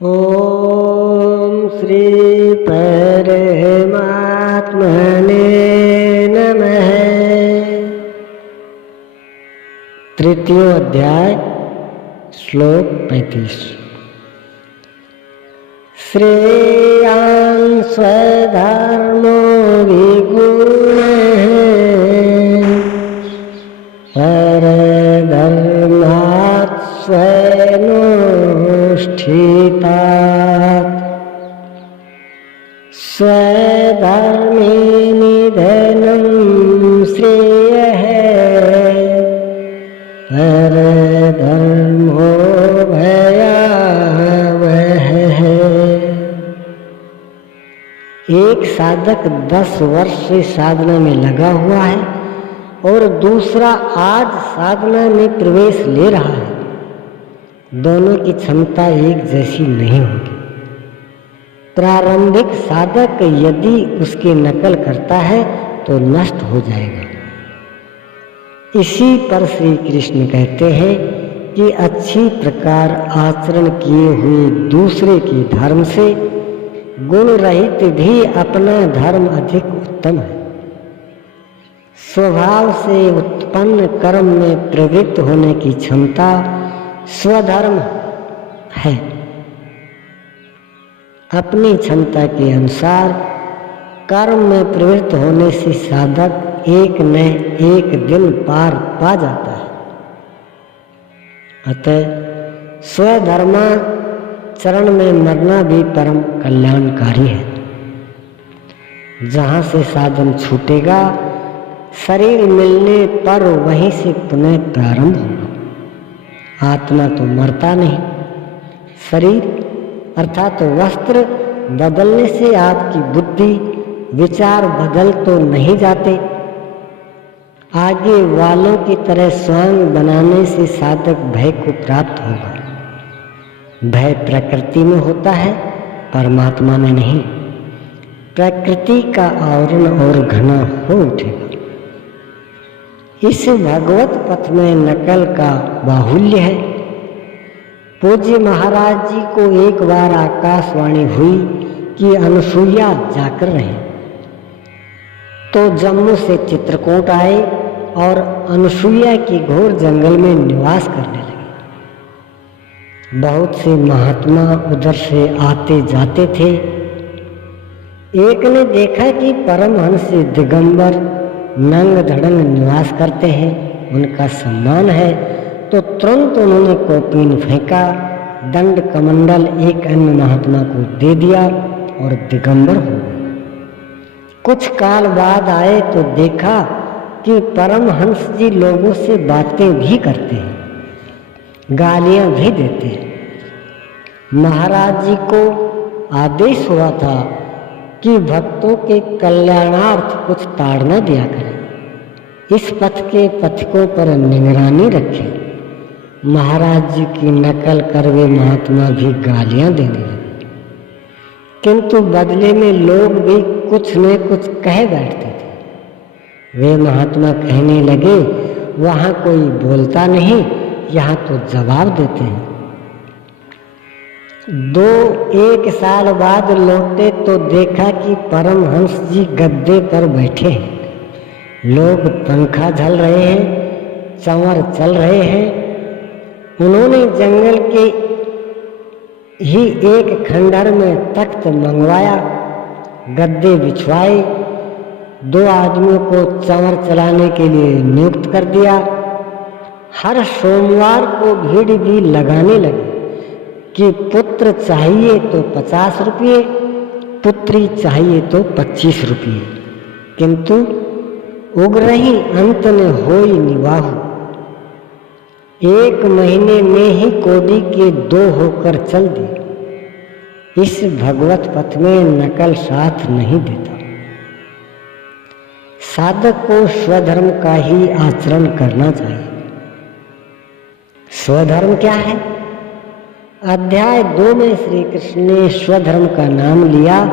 ओम श्री परमात्मने नमः। तृतीय अध्याय श्लोक 35। श्रेयान् स्वधर्मो विगुणः परधर्मात् स्वनुष्ठितात् स्वधर्मे निधनं श्रेयः परधर्मो भयावहः। एक साधक 10 वर्ष से साधना में लगा हुआ है और दूसरा आज साधना में प्रवेश ले रहा है। दोनों की क्षमता एक जैसी नहीं होगी। प्रारंभिक साधक यदि उसकी नकल करता है तो नष्ट हो जाएगा। इसी पर श्री कृष्ण कहते हैं कि अच्छी प्रकार आचरण किए हुए दूसरे के धर्म से गुण रहित भी अपना धर्म अधिक उत्तम है। स्वभाव से उत्पन्न कर्म में प्रवृत्त होने की क्षमता स्वधर्म है। अपनी क्षमता के अनुसार कर्म में प्रवृत्त होने से साधक एक न एक दिन पार पा जाता है। अतः स्वधर्माचरण में मरना भी परम कल्याणकारी है। जहाँ से साधन छूटेगा शरीर मिलने पर वहीं से पुनः प्रारंभ होगा। आत्मा तो मरता नहीं। शरीर अर्थात वस्त्र बदलने से आपकी बुद्धि विचार बदल तो नहीं जाते। आगे वालों की तरह स्वांग बनाने से साधक भय को प्राप्त होगा। भय प्रकृति में होता है, परमात्मा में नहीं। प्रकृति का आवरण और घना हो उठेगा। इस भगवत पथ में नकल का बाहुल्य है। पूज्य महाराज जी को एक बार आकाशवाणी हुई कि अनुसुईया जाकर रहे, तो जम्मू से चित्रकूट आए और अनुसुईया की घोर जंगल में निवास करने लगे। बहुत से महात्मा उधर से आते जाते थे। एक ने देखा कि परमहंस दिगंबर नंग धड़ंग निवास करते हैं, उनका सम्मान है, तो तुरंत उन्होंने कौपीन फेंका, दंड कमंडल एक अन्य महात्मा को दे दिया और दिगंबर हो गए। कुछ काल बाद आए तो देखा कि परमहंस जी लोगों से बातें भी करते हैं, गालियां भी देते हैं। महाराज जी को आदेश हुआ था कि भक्तों के कल्याणार्थ कुछ ताड़ना दिया करें, इस पथ के पथिकों पर निगरानी रखें। महाराज जी की नकल कर वे महात्मा भी गालियां देने लगे, किंतु बदले में लोग भी कुछ न कुछ कह बैठते थे। वे महात्मा कहने लगे, वहां कोई बोलता नहीं, यहाँ तो जवाब देते हैं। 1 साल बाद लौटे तो देखा कि परमहंस जी गद्दे पर बैठे हैं। लोग पंखा झल रहे हैं, चंवर चल रहे हैं। उन्होंने जंगल के ही एक खंडहर में तख्त मंगवाया, गद्दे बिछवाए, 2 आदमियों को चंवर चलाने के लिए नियुक्त कर दिया। हर सोमवार को भीड़ भी लगाने लगी कि पुत्र चाहिए तो 50 रुपये, पुत्री चाहिए तो 25 रुपये, किंतु उग्र ही अंत ने होई निवाहु। 1 महीने में ही कोडी के 2 होकर चल दिए। इस भगवत पथ में नकल साथ नहीं देता। साधक को स्वधर्म का ही आचरण करना चाहिए। स्वधर्म क्या है? अध्याय 2 में श्री कृष्ण ने स्वधर्म का नाम लिया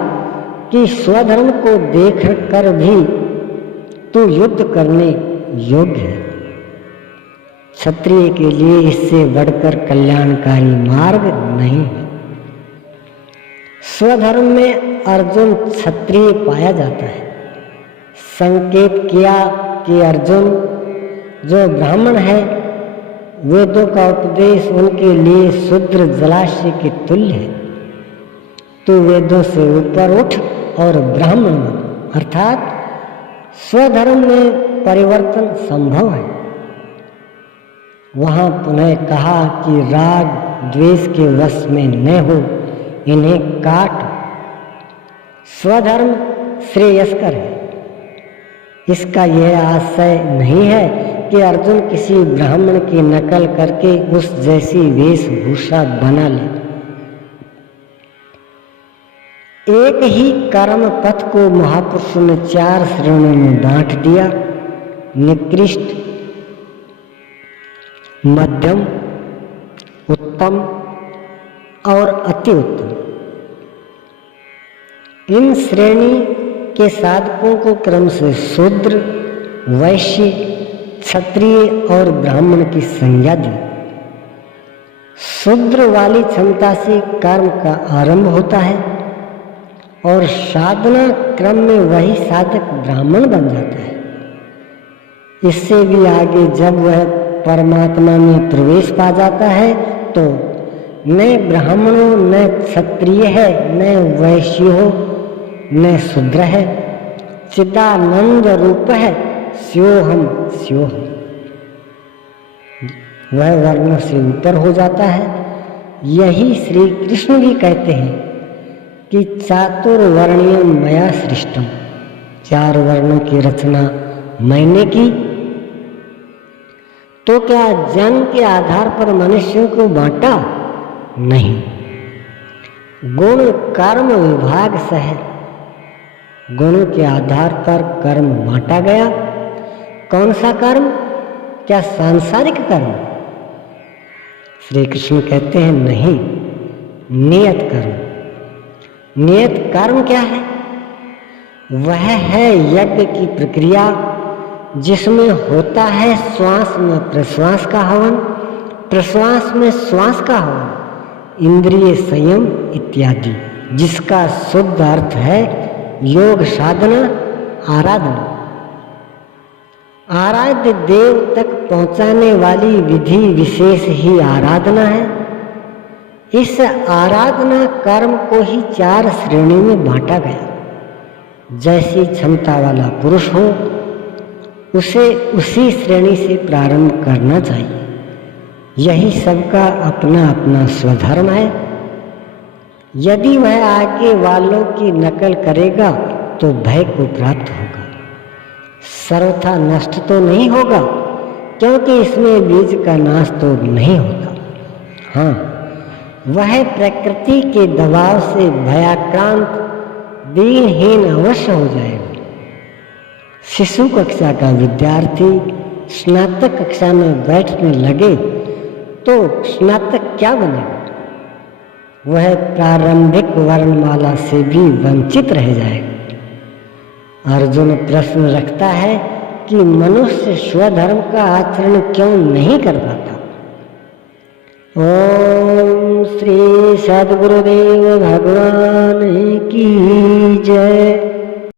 कि स्वधर्म को देख कर भी तू युद्ध करने योग्य है। क्षत्रिय के लिए इससे बढ़कर कल्याणकारी मार्ग नहीं है। स्वधर्म में अर्जुन क्षत्रिय पाया जाता है। संकेत किया कि अर्जुन जो ब्राह्मण है, वेदों का उपदेश उनके लिए शूद्र जलाशय के तुल्य है। तो वेदों से ऊपर उठ और ब्राह्मण बन, अर्थात स्वधर्म में परिवर्तन संभव है। वहां पुनः कहा कि राग द्वेष के वश में न हो, इन्हें काट। स्वधर्म श्रेयस्कर है। इसका यह आशय नहीं है कि अर्जुन किसी ब्राह्मण की नकल करके उस जैसी वेशभूषा बना ले। एक ही कर्म पथ को महापुरुषों ने 4 श्रेणियों में बांट दिया: निकृष्ट, मध्यम, उत्तम और अति उत्तम। इन श्रेणी के साधकों को क्रम से शूद्र, वैश्य, क्षत्रिय और ब्राह्मण की संज्ञा दी। शूद्र वाली क्षमता से कर्म का आरंभ होता है और साधना क्रम में वही साधक ब्राह्मण बन जाता है। इससे भी आगे जब वह परमात्मा में प्रवेश पा जाता है तो न ब्राह्मणों न क्षत्रिय है, न वैश्य हो, न शूद्र है, चिदानंद रूप है, स्योहम स्योहम। वह वर्ण से ऊपर हो जाता है। यही श्री कृष्ण भी कहते हैं कि चातुर्वर्णीय मया सृष्टम, 4 वर्णों की रचना मैंने की। तो क्या जन्म के आधार पर मनुष्यों को बांटा? नहीं, गुण कर्म विभाग सह गुणों के आधार पर कर्म बांटा गया। कौन सा कर्म? क्या सांसारिक कर्म? श्री कृष्ण कहते हैं नहीं, नियत कर्म। नियत कर्म क्या है? वह है यज्ञ की प्रक्रिया जिसमें होता है श्वास में प्रश्वास का हवन, प्रश्वास में श्वास का हवन, इंद्रिय संयम इत्यादि, जिसका शुद्ध अर्थ है योग साधना, आराधना। आराध्य देव तक पहुंचाने वाली विधि विशेष ही आराधना है। इस आराधना कर्म को ही 4 श्रेणी में बांटा गया। जैसी क्षमता वाला पुरुष हो उसे उसी श्रेणी से प्रारंभ करना चाहिए। यही सबका अपना अपना स्वधर्म है। यदि वह आगे वालों की नकल करेगा तो भय को प्राप्त होगा। सर्वथा नष्ट तो नहीं होगा, क्योंकि इसमें बीज का नाश तो नहीं होता। हाँ, वह प्रकृति के दबाव से भयाक्रांत दीनहीन अवश्य हो जाएगा। शिशु कक्षा का विद्यार्थी स्नातक कक्षा में बैठने लगे तो स्नातक क्या बनेगा? वह प्रारंभिक वर्णमाला से भी वंचित रह जाएगा। अर्जुन प्रश्न रखता है कि मनुष्य स्वधर्म का आचरण क्यों नहीं कर पाता? ओम श्री सद्गुरुदेव भगवान की जय।